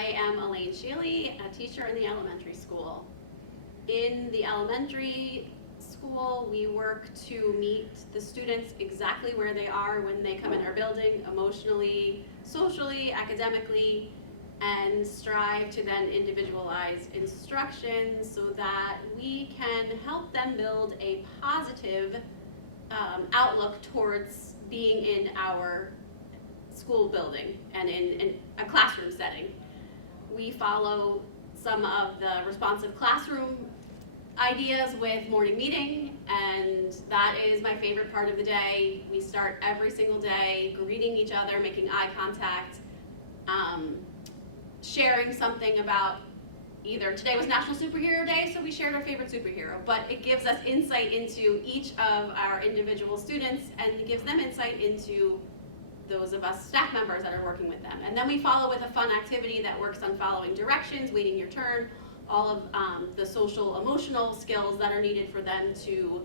I am Alaine Sheeley, a teacher in the elementary school. In the elementary school, we work to meet the students exactly where they are when they come in our building, emotionally, socially, academically, and strive to then individualize instruction so that we can help them build a positive outlook towards being in our school building and in a classroom setting. We follow some of the responsive classroom ideas with morning meeting, and that is my favorite part of the day. We start every single day greeting each other, making eye contact, sharing something about either today was National Superhero Day, so we shared our favorite superhero, but it gives us insight into each of our individual students and gives them insight into those of us staff members that are working with them. And then we follow with a fun activity that works on following directions, waiting your turn, all of the social emotional skills that are needed for them to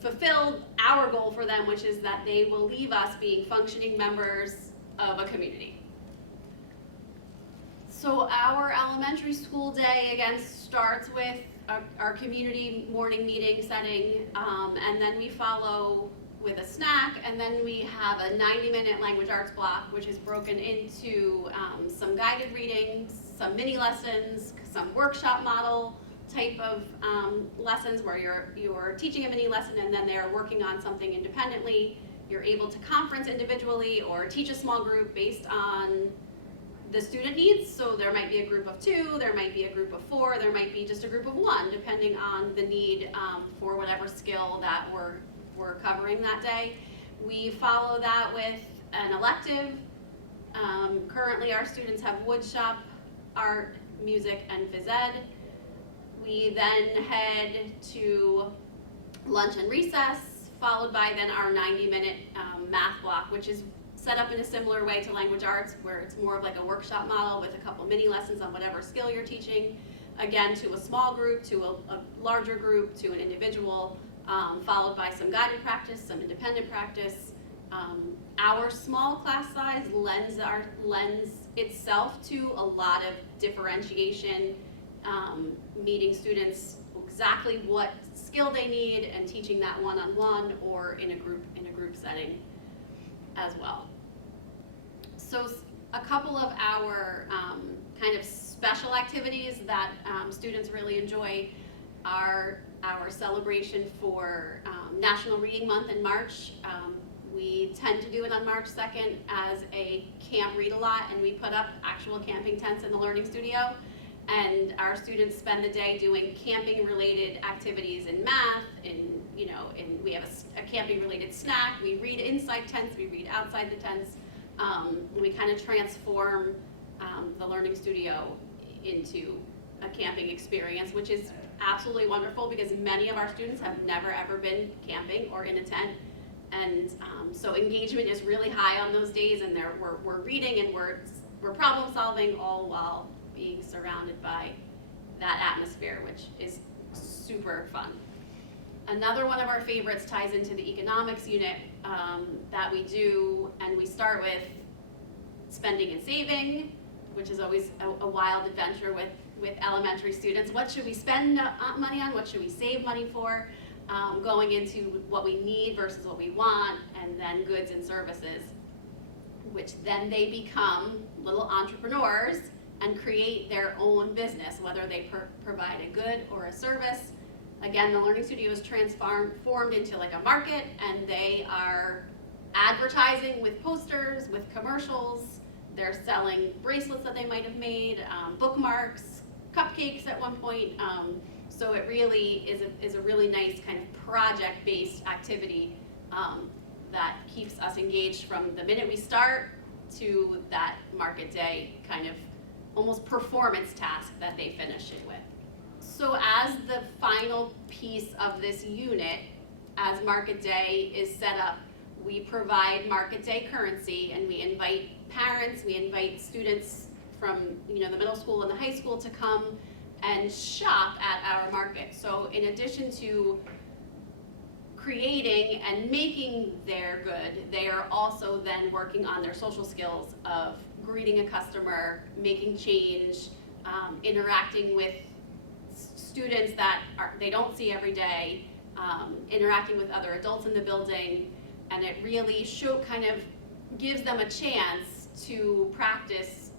fulfill our goal for them, which is that they will leave us being functioning members of a community. So our elementary school day, again, starts with our community morning meeting setting, and then we follow with a snack, and then we have a 90-minute language arts block, which is broken into some guided readings, some mini lessons, some workshop model type of lessons where you're teaching a mini lesson and then they're working on something independently. You're able to conference individually or teach a small group based on the student needs. So there might be a group of 2, there might be a group of 4, there might be just a group of 1, depending on the need for whatever skill that we're covering that day. We follow that with an elective. Currently our students have woodshop, art, music, and phys ed. We then head to lunch and recess, followed by then our 90-minute math block, which is set up in a similar way to language arts, where it's more of like a workshop model with a couple mini lessons on whatever skill you're teaching, again to a small group, to a larger group, to an individual, followed by some guided practice, some independent practice. Our small class size lends itself to a lot of differentiation, meeting students exactly what skill they need and teaching that one-on-one or in a group setting as well. So a couple of our kind of special activities that students really enjoy are our celebration for National Reading Month in March. We tend to do it on March 2nd as a camp read-a-lot, and we put up actual camping tents in the Learning Studio, and our students spend the day doing camping-related activities in math, we have a camping-related snack, we read inside tents, we read outside the tents, we kind of transform the Learning Studio into a camping experience, which is absolutely wonderful because many of our students have never ever been camping or in a tent, and so engagement is really high on those days, and we're reading and we're problem solving, all while being surrounded by that atmosphere, which is super fun. Another one of our favorites ties into the economics unit that we do, and we start with spending and saving, which is always a wild adventure with elementary students. What should we spend money on? What should we save money for? Going into what we need versus what we want, and then goods and services, which then they become little entrepreneurs and create their own business, whether they provide a good or a service. Again, the Learning Studio is transformed into like a market, and they are advertising with posters, with commercials. They're selling bracelets that they might have made, bookmarks, cupcakes at one point. So it really is a really nice kind of project-based activity that keeps us engaged from the minute we start to that market day kind of almost performance task that they finish it with. So as the final piece of this unit, as market day is set up, we provide market day currency, and we invite parents, we invite students from the middle school and the high school to come and shop at our market. So in addition to creating and making their good, they are also then working on their social skills of greeting a customer, making change, interacting with students that they don't see every day, interacting with other adults in the building, and it really kind of gives them a chance to practice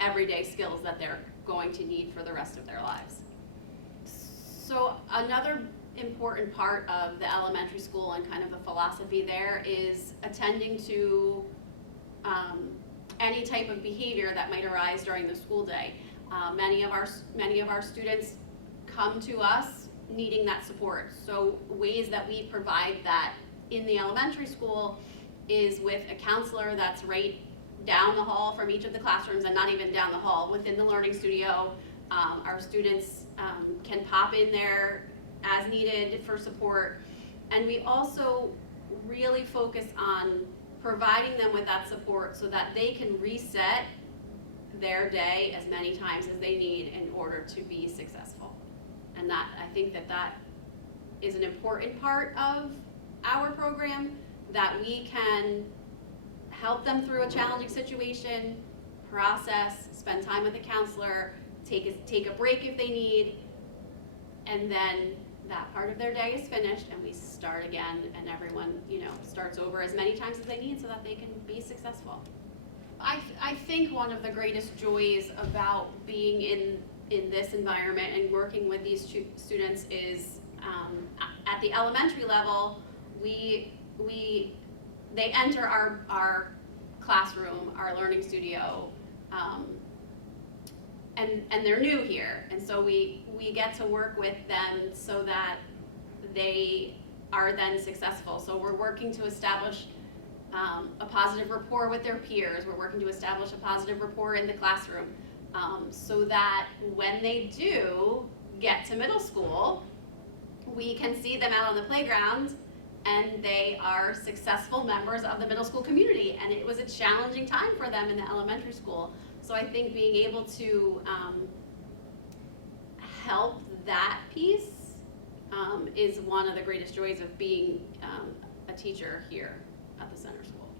everyday skills that they're going to need for the rest of their lives. So another important part of the elementary school and kind of the philosophy there is attending to any type of behavior that might arise during the school day. Many of our students come to us needing that support. So ways that we provide that in the elementary school is with a counselor that's right down the hall from each of the classrooms, and not even down the hall, within the learning studio. Our students can pop in there as needed for support. And we also really focus on providing them with that support so that they can reset their day as many times as they need in order to be successful. And that, I think that is an important part of our program, that we can help them through a challenging situation, process, spend time with a counselor, take a break if they need, and then that part of their day is finished and we start again, and everyone, starts over as many times as they need so that they can be successful. I think one of the greatest joys about being in this environment and working with these students is at the elementary level, they enter our classroom, our learning studio, and they're new here, and so we get to work with them so that they are then successful. So we're working to establish a positive rapport with their peers. We're working to establish a positive rapport in the classroom, so that when they do get to middle school, we can see them out on the playground and they are successful members of the middle school community. And it was a challenging time for them in the elementary school. So I think being able to help that piece is one of the greatest joys of being a teacher here at the center school.